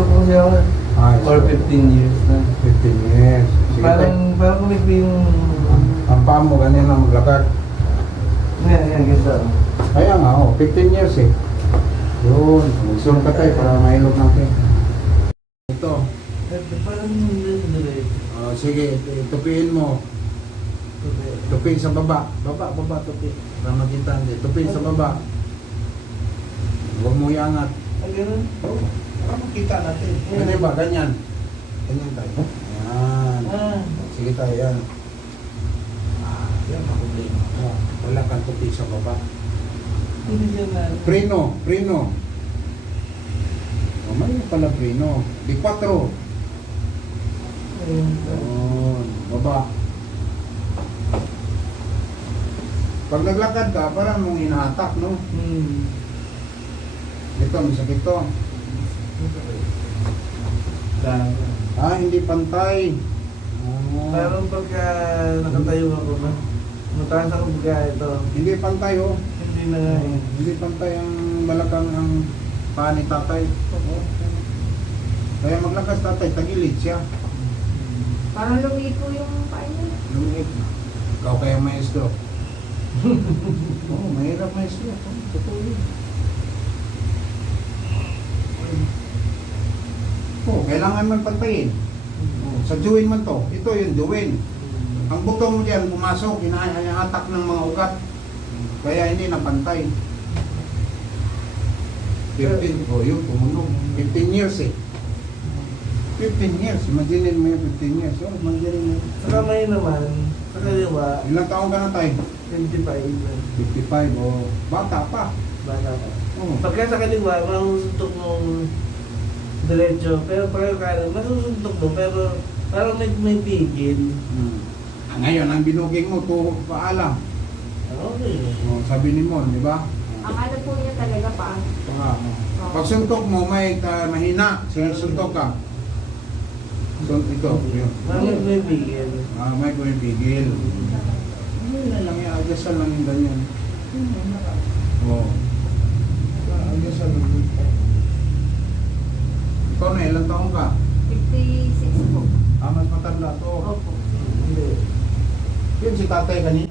Gusto ko siya for 15 years na. 15 years. Sige, Parang kumikbi yung... ang paa mo ganyan lang maglakad. Yan, ganda. Kaya nga, 15 years eh. Yun, magsunod ka tayo para mahilog natin. Ito. Parang nilay. Sige, tupiin mo. Tupi sa baba. Baba, tupi. Para magintandi. Tupi sa baba. Huwag mo iangat. Ay, gano'n? Oo, para makita natin. Ganyan ba? Ganyan. Ganyan tayo. Ayan. Sige tayo, yan. Yan, makulit. Wala kang tupi sa baba. Hindi yan na. Preno. May pala preno. Di 4. Ayun. Baba. Pag naglakad ka, parang mong hinahatak, no? Ito, may sakit to. Hindi pantay. Parang pagka nakatayo ako na, mataas ako pagka ito. Hindi pantay, oh. Hindi na nga eh. Hindi pantay ang balakang ang paa ni tatay. Kaya maglakas tatay, tagilid siya. Parang lumiko yung paa niya. Lumiit. Ikaw kaya maestro. Mahirap maestro. Totoo yun. Kailangan man pantayin. Sa juwin man to. Ito yung juwin. Ang butong mo dyan, pumasok, hinahatak ng mga ugat. Kaya hindi napantay. 15, yun, tumunog. 15 years eh. 15 years, imagine mo yung 15 years. Imagine mo. Sa kamay naman, sa kaliwa, Ilang taon ka na tayo? 25. 55, bata pa. Bata pa. Oh. Pagka sa kaliwa, mahusuntok mong diretso, pero pagka kanan, masusuntok mo, pero parang may pigil. Ngayon, ang binuging mo, paalam. Okay. Sabi ni Mon, di ba? Ang ano po niya talaga pa. Pag suntok mo, may mahina. Suntok ka. Ito, yun. May pigil. May pumipigil. Yun na lang yan. Agasal lang yung ganyan. Agasal lang yun. Ikaw na, ilang taong ka? 56 po. Mas matanda to. Opo. Hindi. Yun si tatay kanina.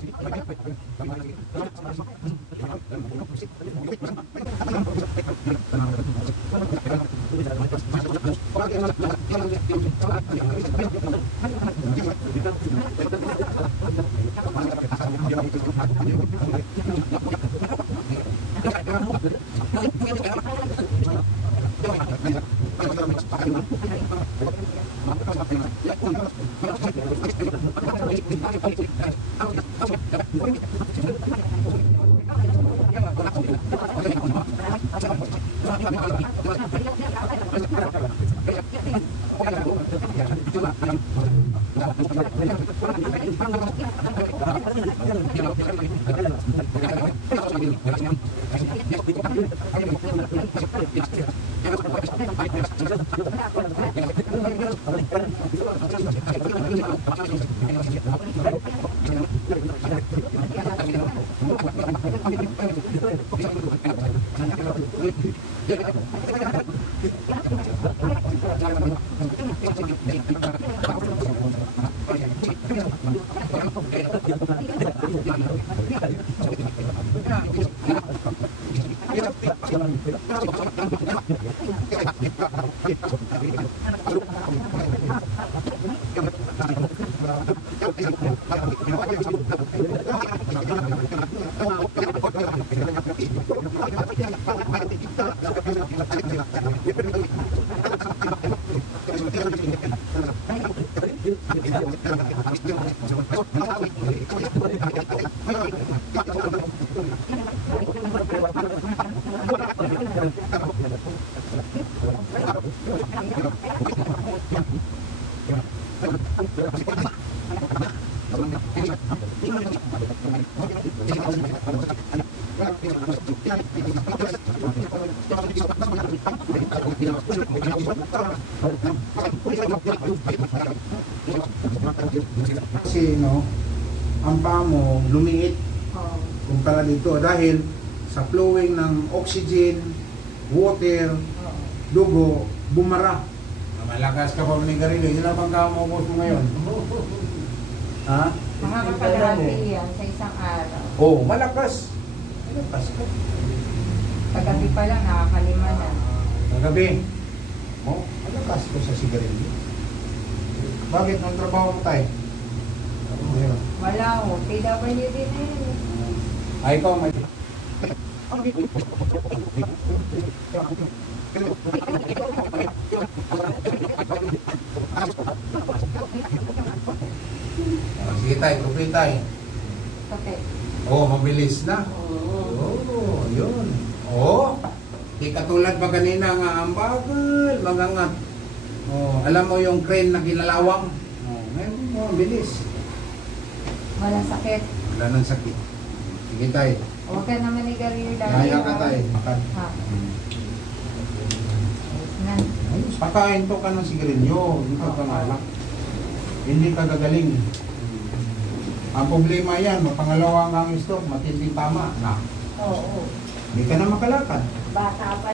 Kasi no, ang paa mo lumiit kumpara dito dahil sa flowing ng oxygen, water, dugo, bumara. Malakas ka pa manigarilyo. Ilan bang kamubos mo ngayon? Ha? Mga kakalahati yan sa isang araw. Oh, malakas. Malakas ka. Kagabi pa lang, nakakalima na. Kagabi. Oh, malakas ko sa sigarilyo. Bakit? Anong trabaho mo tayo? Wala ho, PWD na yun. Ay, ikaw may... Sige tayo, kumplit tayo. Kape. Oo, mabilis na. Oo, yun. Oo. Di katulad pa kanina nga, ang bagal, magangat. Oh, alam mo yung crane na kinalawang? Oh, ngayon mo, mabilis. Walang sakit. Wala nang sakit. Sige tayo. Huwag ka naman igarilyo dahil. Kaya ka tayo. Makan. Ha. Ayos na. Ayos. Pakain to ka ng sigarilyo. Hindi ka pangalak. Hindi ka gagaling. Ang problema yan, mapangalawa nga ang stroke, matinding tama. Na, Oo. hindi ka na makalakad. Bata pa